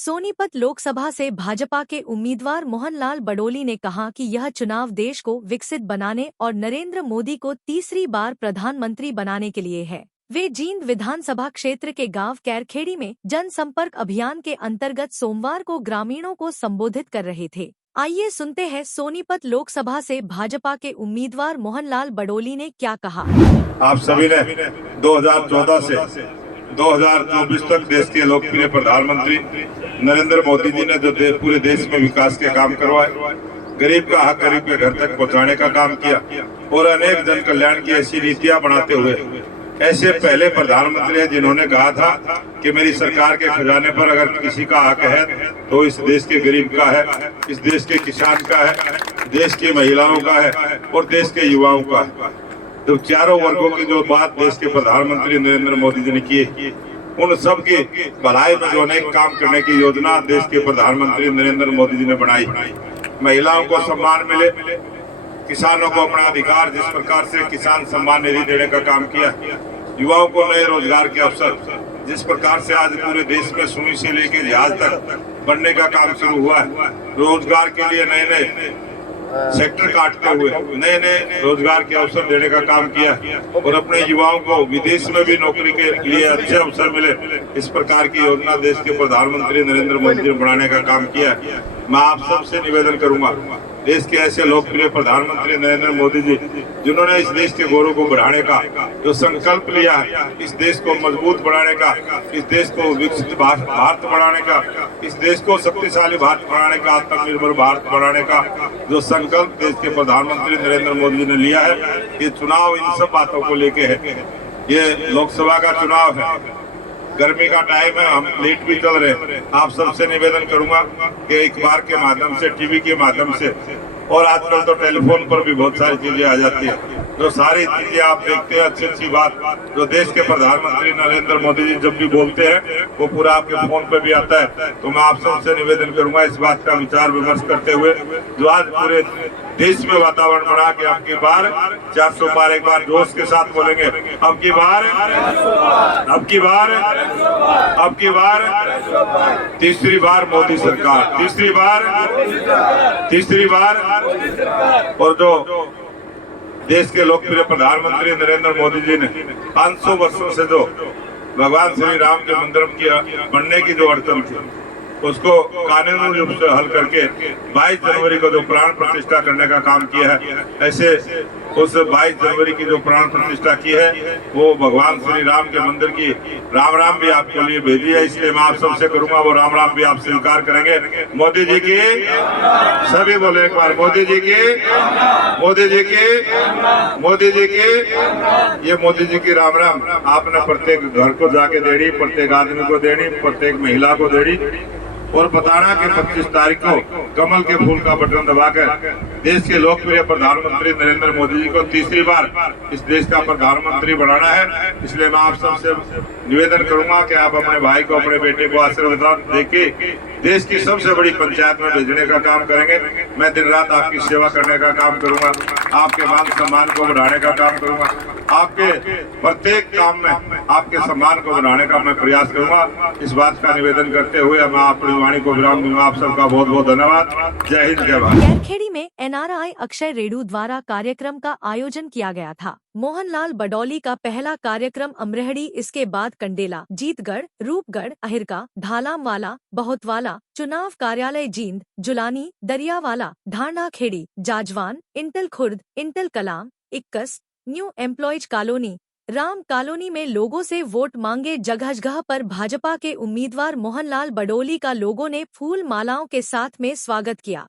सोनीपत लोकसभा से भाजपा के उम्मीदवार मोहनलाल बडोली ने कहा कि यह चुनाव देश को विकसित बनाने और नरेंद्र मोदी को तीसरी बार प्रधानमंत्री बनाने के लिए है। वे जींद विधानसभा क्षेत्र के गांव कैरखेड़ी में जनसंपर्क अभियान के अंतर्गत सोमवार को ग्रामीणों को संबोधित कर रहे थे। आइए सुनते हैं सोनीपत लोकसभा से भाजपा के उम्मीदवार मोहनलाल बडोली ने क्या कहा। आप सभी ने 2014 से 2024 तक देश के लोकप्रिय प्रधानमंत्री नरेंद्र मोदी जी ने जो पूरे देश में विकास के काम करवाए, गरीब का हक गरीब के घर तक पहुंचाने का काम किया और अनेक जन कल्याण की ऐसी नीतियां बनाते हुए ऐसे पहले प्रधानमंत्री हैं जिन्होंने कहा था कि मेरी सरकार के खजाने पर अगर किसी का हक है तो इस देश के गरीब का है, इस देश के किसान का है, देश की महिलाओं का है और देश के युवाओं का है। तो चारों वर्गों की जो बात देश के प्रधानमंत्री नरेंद्र मोदी जी ने की, उन सब की भलाई में जो अनेक काम करने की योजना देश के प्रधानमंत्री नरेंद्र मोदी जी ने बनाई। महिलाओं को सम्मान मिले, किसानों को अपना अधिकार, जिस प्रकार से किसान सम्मान निधि देने का काम किया, युवाओं को नए रोजगार के अवसर, जिस प्रकार से आज पूरे देश में सुई से लेकर जहाज तक बनने का काम शुरू हुआ है, रोजगार के लिए नए नए सेक्टर काटते हुए नए नए रोजगार के अवसर देने का काम किया और अपने युवाओं को विदेश में भी नौकरी के लिए अच्छे अवसर मिले, इस प्रकार की योजना देश के प्रधानमंत्री नरेंद्र मोदी जी ने बनाने का काम किया। मैं आप सबसे निवेदन करूंगा, देश के ऐसे लोकप्रिय प्रधानमंत्री नरेंद्र मोदी जी जिन्होंने इस देश के गौरव को बढ़ाने का जो संकल्प लिया है, इस देश को मजबूत बनाने का, इस देश को विकसित भारत बनाने का, इस देश को शक्तिशाली भारत बनाने का, आत्मनिर्भर भारत बनाने का जो संकल्प देश के प्रधानमंत्री नरेंद्र मोदी जी ने लिया है, ये चुनाव इन सब बातों को लेके है। ये लोकसभा का चुनाव है, गर्मी का टाइम है, हम लेट भी चल रहे हैं। आप सबसे निवेदन करूंगा कि अखबार के माध्यम से, टीवी के माध्यम से और आजकल तो टेलीफोन पर भी बहुत सारी चीजें आ जाती है, जो सारी चीजें आप देखते हैं, अच्छी अच्छी बात जो देश के प्रधानमंत्री नरेंद्र मोदी जी जब भी बोलते हैं वो पूरा आपके फोन पे भी आता है। तो मैं आप सबसे निवेदन करूंगा इस बात का विचार विमर्श करते हुए जो आज पूरे देश में वातावरण बना के अब की बार 400 पार, एक बार जोश के साथ बोलेंगे, अब की बार, अब की बार, अब की बार, तीसरी बार मोदी सरकार, तीसरी बार, तीसरी बार। और जो देश के लोकप्रिय प्रधानमंत्री नरेंद्र मोदी जी ने 500 वर्षों से जो भगवान श्री राम के मंदिर की बनने की जो अड़चन थी उसको कानूनी रूप से हल करके 22 जनवरी को जो प्राण प्रतिष्ठा करने का काम किया है, ऐसे उस 22 जनवरी की जो प्राण प्रतिष्ठा की है वो भगवान श्री राम के मंदिर की राम राम भी आपके लिए भेजी है। इसलिए मैं आप सबसे करूंगा वो राम राम भी आप स्वीकार करेंगे। मोदी जी की, सभी बोले एक बार, मोदी जी की, मोदी जी की, मोदी जी की। ये मोदी जी की राम राम आपने प्रत्येक घर को जाके देनी, प्रत्येक आदमी को देनी, प्रत्येक महिला को देनी और बताना कि 25 तारीख को कमल के फूल का बटन दबाकर देश के लोकप्रिय प्रधानमंत्री नरेंद्र मोदी जी को तीसरी बार इस देश का प्रधानमंत्री बनाना है। इसलिए मैं आप सबसे निवेदन करूंगा कि आप अपने भाई को, अपने बेटे को आशीर्वाद देके देश की सबसे बड़ी पंचायत में भेजने का काम करेंगे। मैं दिन रात आपकी सेवा करने का काम करूंगा, आपके मान सम्मान को बढ़ाने का काम करूंगा, आपके प्रत्येक काम में आपके सम्मान को बढ़ाने का मैं प्रयास करूंगा। इस बात का निवेदन करते हुए मैं अपनी वाणी को विराम दूंगा। आप सबका बहुत बहुत धन्यवाद। जय हिंद, जय भारत। कैरखेड़ी में एनआरआई अक्षय रेणु द्वारा कार्यक्रम का आयोजन किया गया था। मोहनलाल बडोली का पहला कार्यक्रम अमरेहड़ी, इसके बाद कंडेला, जीतगढ़, रूपगढ़, अहिरका, धालामवाला, बहुतवाला, चुनाव कार्यालय Jind, Julani, Dariyawala, Dhanda Kheri, Jajwan, Intal Khurd, Intal Kalam, Ikkas, new employees colony, Ram colony में लोगों से वोट मांगे। जगह जगह पर भाजपा के उम्मीदवार मोहनलाल बडोली का लोगों ने फूल मालाओं के साथ में स्वागत किया।